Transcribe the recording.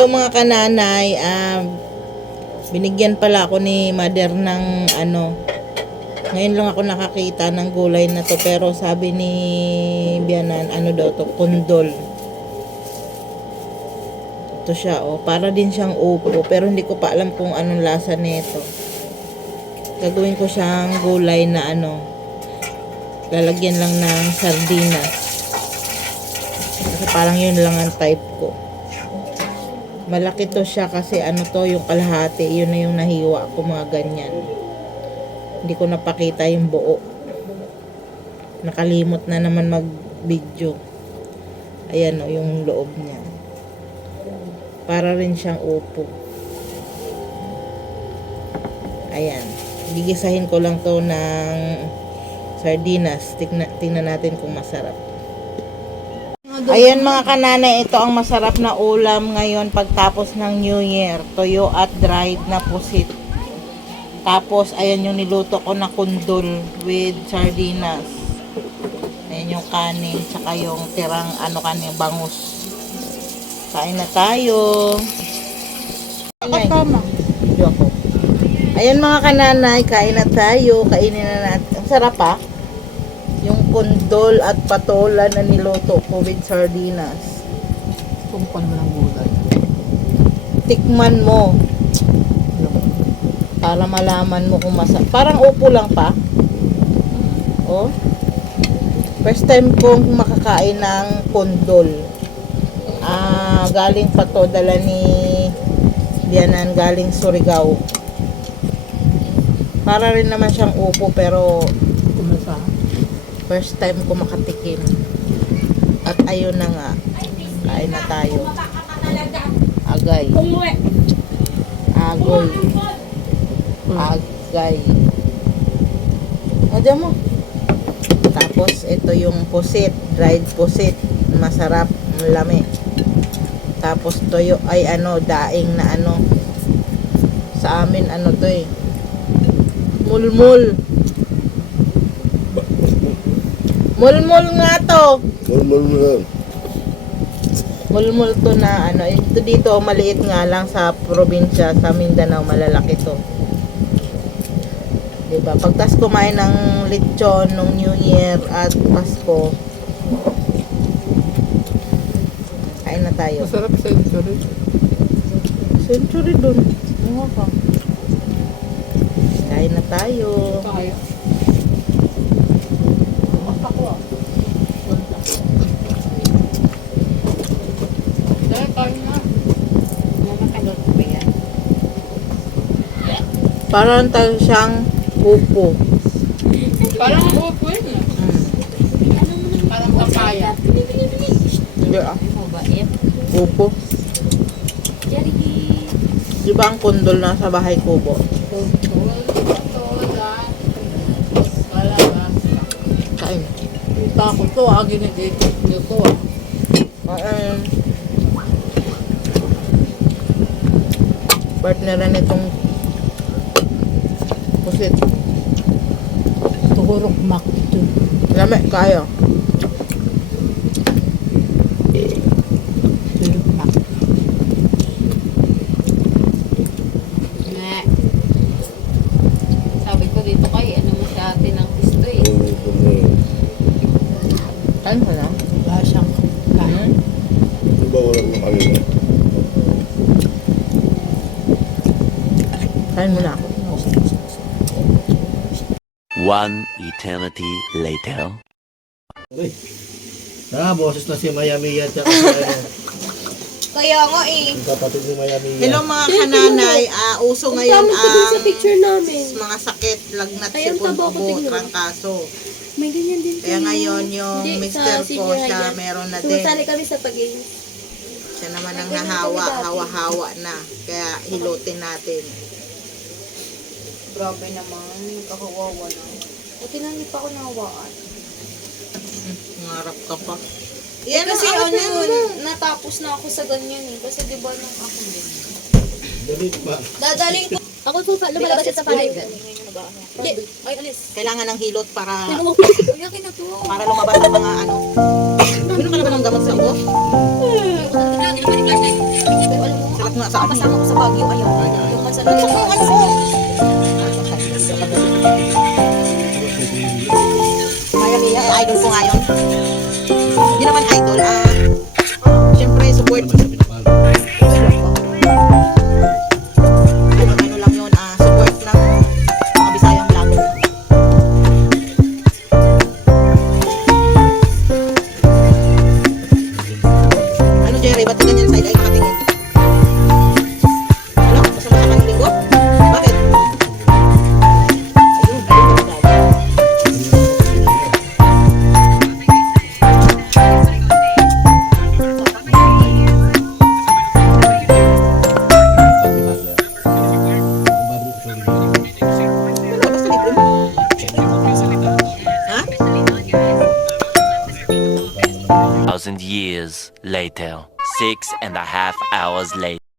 Hello mga kananay, binigyan pala ako ni mother ng ngayon lang ako nakakita ng gulay na to, pero sabi ni Bianan, daw to, kundol. Ito siya, para din siyang upo, pero hindi ko pa alam kung anong lasa nito. Gagawin ko siyang gulay na lalagyan lang ng sardinas. Kasi parang yun lang ang type ko. Malaki to siya kasi yung kalahati, yun na yung nahiwa ko, mga ganyan. Hindi ko napakita yung buo. Nakalimot na naman mag-video. Ayan yung loob niya. Para rin siyang upo. Ayan. Gigisahin ko lang to ng sardinas. Tingnan natin kung masarap. Ayan mga kananay, ito ang masarap na ulam ngayon pagtapos ng New Year. Toyo at dried na pusit. Tapos, ayan yung niluto ko na kundol with sardinas. Ayan yung kanin, tsaka yung tirang kanin, bangus. Kain na tayo. Tama. Ayan mga kananay, kain na tayo. Kainin na natin. Ang sarap yung kundol at patola na niluto ko with sardinas. Tumpan mo ng gulay. Tikman mo. Para malaman mo kung masarap. Parang upo lang pa. First time kong makakain ng kundol. Galing pa to, dala ni Dianan, galing Surigao. Para rin naman siyang upo, pero first time ko makatikim. At ayun na nga. Kain na tayo. Agay. Agoy. Agay. Diyan mo. Tapos, ito yung pusit. Dried pusit. Masarap. Lami. Tapos, toyo ay daing na sa amin to mulmul. Mulmul nga to. Mulmul to na ito dito maliit nga lang sa probinsya, sa Mindanao malalaki to. Diba? Pagtas kumain ng lechon nung New Year at Pasko. Kain na tayo. Masarap century. Century dun. Kain na tayo. Tayo. Parang tayo siyang upo. Parang upo yun. Parang papaya. Hindi upo. Di ba ang kundol na sa bahay kubo? Kain. Takot to, ginagito. Ito partner na nitong pusit. Tuhurok mak ito. Lami, kaya. Tuhurok mak. Sabi ko dito kay mo sa atin ang gusto Kain ka na? Wala siyang kain. Diba walang makakita? Kain mo na ako. One eternity later. Boses na si Miami at saka Kaya nga yung kapatid ni Miami. Hello mga kananay, uso ngayon ang sa picture namin. mga sakit, lagnat, Ay, ang sipon, taba ko, ubo, tingnan. trangkaso. May ganyan din. Kaya ngayon yung Hindi, mister sa ko, senior siya high meron na din. Sumasali kami sa pag-games. Siya naman ang hawa-hawa na. Kaya hilutin natin. Grabe naman, nagkakawawa na. Buti na hindi pa ako nahawaan. Ngarap ka pa. Yan kasi ang natapos na ako sa ganyan Kasi di ba nung ako din. Dalit ba? Dadaling ko. Ako po lumalabas sa bahay. Hindi, ay alis. Kailangan ng hilot para Yakin na to. para lumabas ang mga Minum ka na ba ng gamot sa ubo? Alam mo, Saan? Kasama ko sa Baguio, ayun. Yung Manzanilla. Gusto ko ano ko. Maya Mia, idol ko nga yun. Hindi naman idol, siyempre support. Ano lang yun, support ng mga Bisayang vlogger. Ano Jerry, ba't ganyan side eye nakatingin? Ano? Masama ka ng linggo? Bakit? Ayun, wala, basta libre mo. Ha? 1,000 years later. 6.5 hours later.